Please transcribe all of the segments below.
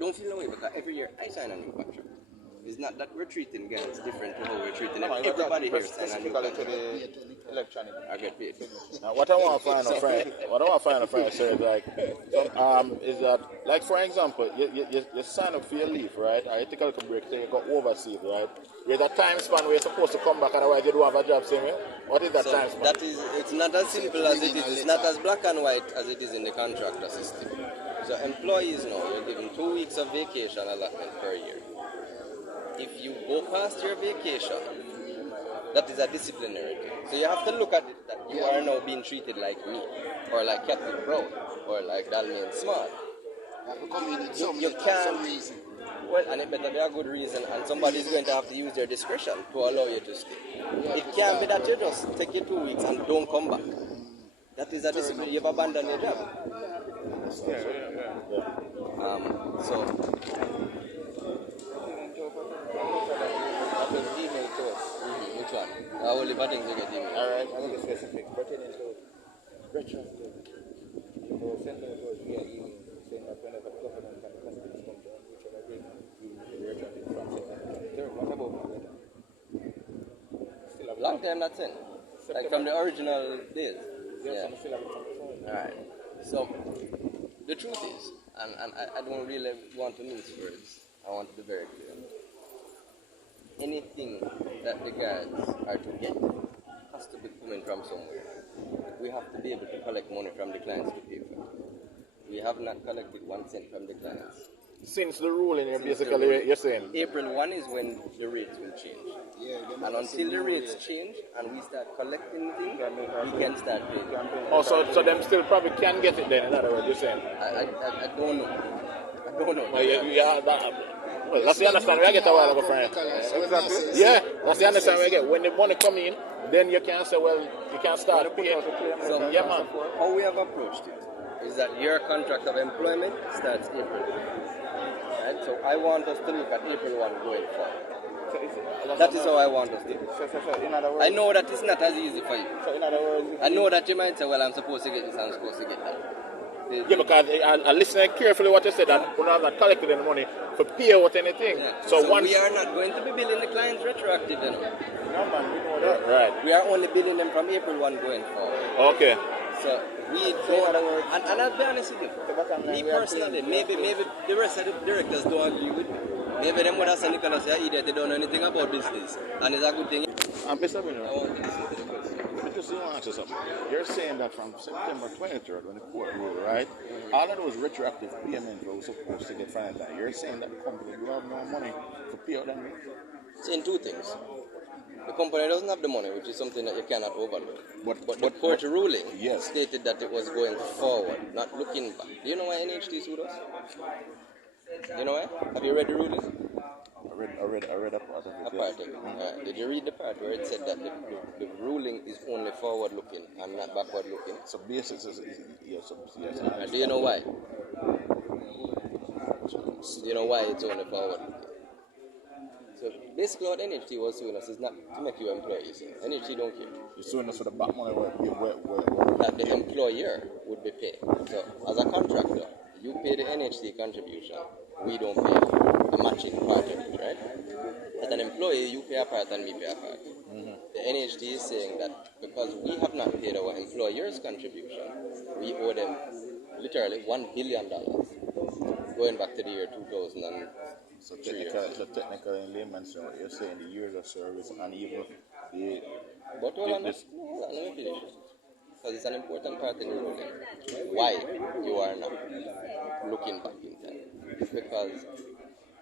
don't feel no way because every year I sign a new contract. It's not that we're treating guys different to how we're treating them. Everybody here sign a new contract. Electronic. I get paid. Now, what I want to find out, Frank, sir, is that, like for example, you sign up for your leave, right? Or you take a little break, then you go overseas, right? There's a time span where you're supposed to come back, otherwise you don't have a job, same way. What is that time span? It's not as simple as it is. It's not as black and white as it is in the contractor system. So employees now, you're given 2 weeks of vacation allotment per year. If you go past your vacation, that is a disciplinary thing. So you have to look at it that you are now being treated like me, or like Captain Brown, or like Dalmian Smart. You can't. Well, and it better be a good reason, and somebody is going to have to use their discretion to allow you to stay. It can't be that you just take your 2 weeks and don't come back. That is a discipline. You've abandoned your job. So. Which one? Only things you get email. Alright, I'm going to be specific. Pertaining to retroactive. You will send out via email saying that whenever the government and customs come to mutual agreement, you will be retroactive from saying what about that? Still long time not sent. Like from the original days. Yeah. Alright. So the truth is, and I don't really want to mince words, I want to be very clear. Anything that the guards are to get has to be coming from somewhere. We have to be able to collect money from the clients to pay for it. We have not collected 1 cent from the clients. Since the ruling, you're saying? April 1 is when the rates will change. And until the rates change and we start collecting things, we can start paying. Oh, so them still probably can get it then, in other words, you're saying? I don't know. I don't know. Well, that's the understanding we get a while ago, friend. Exactly. Yeah, that's the understanding we get. When the money come in, then you can say, well, you can start paying. So, yeah, man. How we have approached it is that your contract of employment starts April. Right? So I want us to look at April 1 going forward. That is how I want us to do. I know that it's not as easy for you. So in other words, I know that you might say, well, I'm supposed to get this, I'm supposed to get that. Yeah, because I listened carefully what you said, that we have not collected any money for pay out anything. Yeah. So once we are not going to be billing the clients retroactive, you know. no man, we know that. Right. We are only billing them from April 1 going forward. Okay. So we don't, and I'll be honest with you, me personally, maybe the rest of the directors don't agree with me. Maybe them would have said, Nicholas, you're idiot, they don't know anything about business. And it's a good thing. Mr. Miller, I want to listen to the question. because you want to ask you something. You're saying that from September 23rd, when the court ruled, right, all of those retroactive payments were supposed to get financed. You're saying that the company do have no money to pay out them? Saying two things. The company doesn't have the money, which is something that you cannot overlook. But court ruling stated that it was going forward, not looking back. Do you know why NHT sued us? You know why? Have you read the ruling? I read a part of it. A part of it. Did you read the part where it said that the ruling is only forward looking and not backward looking? So basically, yes. Do you know why? Do you know why it's only forward looking? So basically what NHT was suing us is not to make you employees. NHT don't care. You're suing us for the back money where that the employer would be paid. So as a contractor, you pay the NHT contribution. We don't pay a matching part of it, right? As an employee, you pay a part and we pay a part. Mm-hmm. The NHT is saying that because we have not paid our employer's contribution, we owe them literally $1 billion going back to the year 2000. So technically in layman's terms, you're saying the years of service and even the... But hold on, let me finish. Because it's an important part in the ruling. Why you are not looking back in time. Because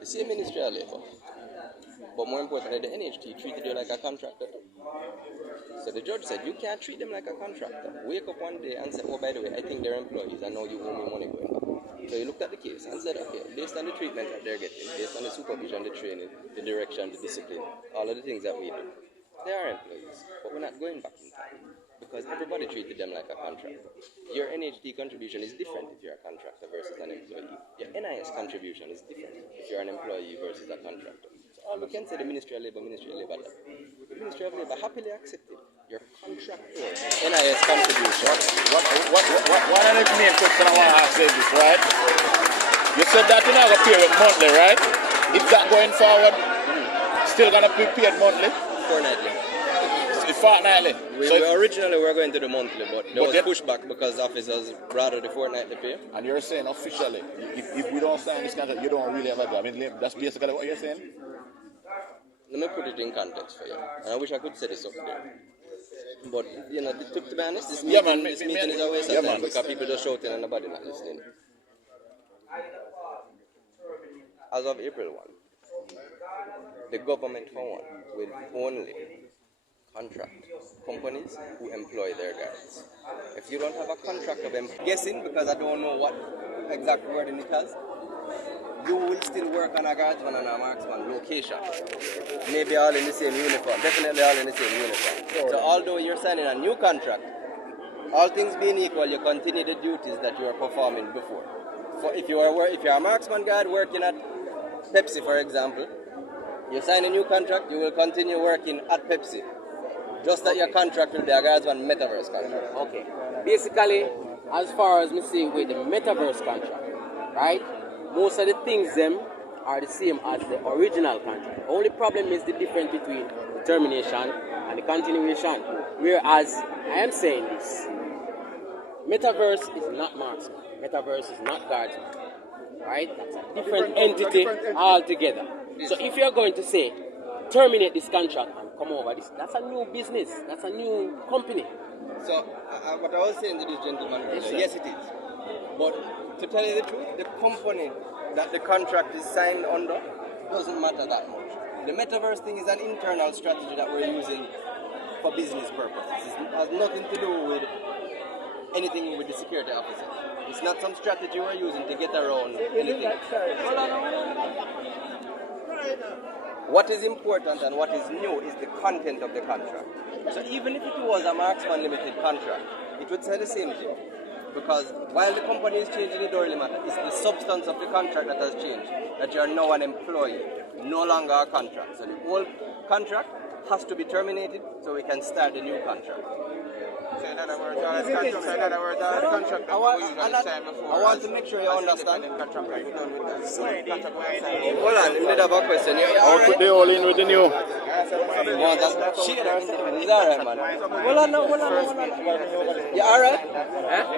the same Ministry of Labour, but more importantly, the NHT treated you like a contractor too. So the judge said, you can't treat them like a contractor. Wake up one day and say, oh, by the way, I think they're employees and now you owe me money going back. So he looked at the case and said, okay, based on the treatment that they're getting, based on the supervision, the training, the direction, the discipline, all of the things that we do, they are employees, but we're not going back in time. Because everybody treated them like a contractor. Your NHT contribution is different if you're a contractor versus an employee. Your NIS contribution is different if you're an employee versus a contractor. So all we can say the Ministry of Labour, the Ministry of Labour happily accepted your contractor NIS contribution. One of the main questions I want to ask is this, right? You said that you're not going to pay with monthly, right? Is that going forward? Still going to be paid monthly? Fortnightly. It's fortnightly. Originally we were going to the monthly, but there was pushback because officers rather the fortnightly pay. And you're saying officially, if we don't sign this contract, you don't really have a job. I mean, that's basically what you're saying? Let me put it in context for you. And I wish I could set this up there. But, you know, to be honest, this meeting is a waste of time because people just shouting and nobody not listening. As of April 1, the government, for one, will only contract companies who employ their guards. If you don't have a contract of them, guessing because I don't know what exact wording it has, you will still work on a guardsman and a marksman location. Maybe all in the same uniform, definitely all in the same uniform. So although you're signing a new contract, all things being equal, you continue the duties that you were performing before. If you're a marksman guard working at Pepsi, for example, you sign a new contract, you will continue working at Pepsi. Just that your contract will be a Guardsman Metaverse contract. Okay. Basically, as far as me see with the Metaverse contract, right? Most of the things them are the same as the original contract. The only problem is the difference between the termination and the continuation. Whereas I am saying this, Metaverse is not marksman. Metaverse is not Guardsman. Right? That's a different entity altogether. So if you're going to say, terminate this contract and come over this, that's a new business. That's a new company. So what I was saying to this gentleman, yes it is. But to tell you the truth, the company that the contract is signed under doesn't matter that much. The Metaverse thing is an internal strategy that we're using for business purposes. It has nothing to do with anything with the security officers. It's not some strategy we're using to get around anything. What is important and what is new is the content of the contract. So even if it was a Marksman Limited contract, it would say the same thing. Because while the company is changing, it don't really matter. It's the substance of the contract that has changed. That you are now an employee, no longer a contract. So the old contract has to be terminated so we can start the new contract. So in other words, the contract I want to make sure you understand. contract right done with that. Hold on, you need have a question. How could they all in with the new? It's alright, man. Hold on. You alright?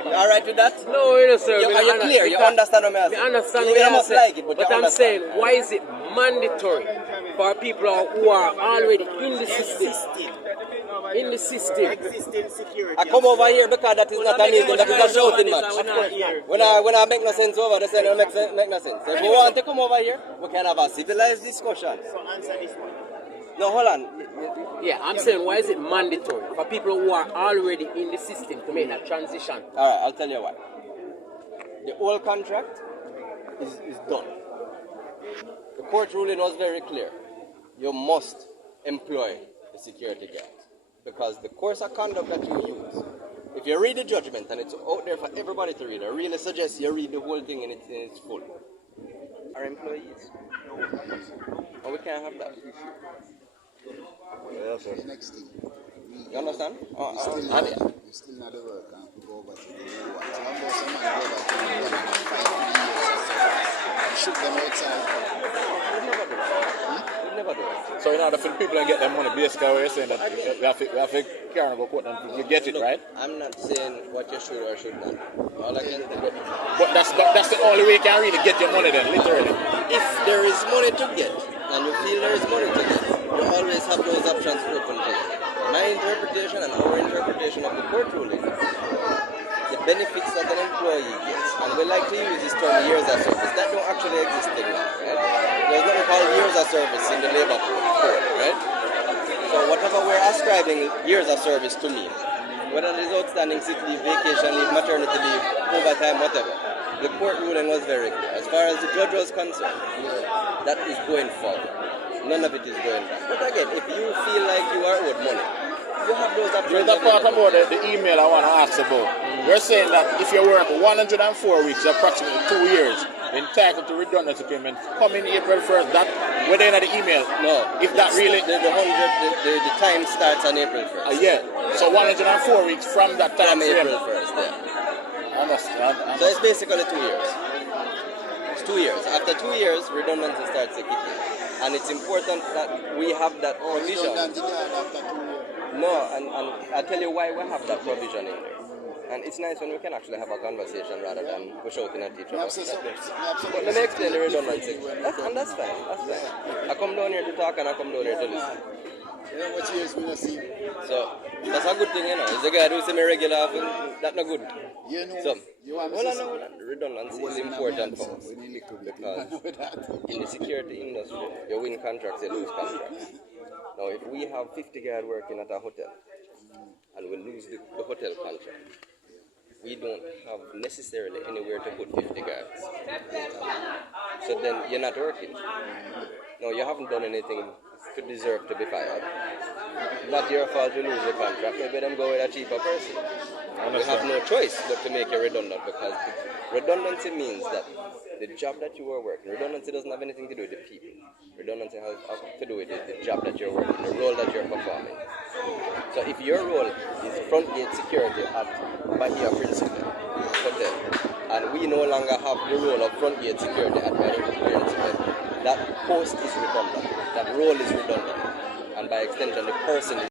You alright with that? No, you know, sir. Are you clear? You understand what I'm saying? I understand You must like it, but I'm saying, why is it mandatory for people who are already in the system? In the system. Existing security. I come over here because that is not a meeting, that is a shouting match. When I make no sense over, they say no make no sense. So if we want to come over here, we can have a civilized discussion. So answer this one. No, hold on. Yeah, I'm saying, why is it mandatory for people who are already in the system to make that transition? Alright, I'll tell you why. The old contract is done. The court ruling was very clear. You must employ the security guards. Because the course of conduct that you use, if you read the judgment and it's out there for everybody to read, I really suggest you read the whole thing in its full. Our employees. And we can't have that. Next thing. You understand? We still not the work and we go over to the new one. So I'm going to go over to the new one and 5 years or so. Shoot them outside. We'll never do it. So in order for people to get their money, basically what you're saying that we have to carry and go court and you get it, Look, right? I'm not saying what you should or should not. All I can do. But that's the only way you can really get your money then, literally. If there is money to get, and you feel there is money to get, you always have those options open to you. My interpretation and our interpretation of the court ruling, the benefits that an employee gets, and we like to use this term years of service, that don't actually exist anymore, right? There's nothing called years of service in the labor code, right? So whatever we're ascribing years of service to mean, whether it is outstanding sick leave, vacation leave, maternity leave, overtime, whatever, the court ruling was very clear. As far as the judge was concerned, that is going forward. None of it is going back. But again, if you feel like you are owed money, you have those options. There's a part about the email I want to ask about. You're saying that if you work 104 weeks, approximately 2 years, entitled to redundancy payment, coming April 1st, that within the email. No. If that really... The time starts on April 1st. Yeah. So 104 weeks from that time. From April 1st, yeah. I understand. So it's basically 2 years. It's 2 years. After 2 years, redundancy starts to kick in. And it's important that we have that provision. Redundancy there after 2 years. No, and I'll tell you why we have that provision in there. And it's nice when we can actually have a conversation rather than push out in a teacher. But let me explain the redundancy. That's fine. That's fine. I come down here to talk and I come down here to listen. You know what years we not see? So that's a good thing, you know. It's the guy who see me regular, that's not good. You know, So, you want hold on. Redundancy is important for us. because In the security industry, you win contracts, you lose contracts. Now, if we have 50 guys working at a hotel and we lose the hotel contract, we don't have necessarily anywhere to put 50 guards. So then you're not working. No, you haven't done anything to deserve to be fired. Not your fault you lose the contract. Maybe them go with a cheaper person. You have no choice but to make you redundant, because redundancy means that the job that you are working, redundancy doesn't have anything to do with the people. Redundancy has to do with the job that you're working, the role that you're performing. So if your role is front gate security at Bahia Principal Hotel, and we no longer have the role of front gate security at Bahia Principal, that post is redundant, that role is redundant, and by extension the person is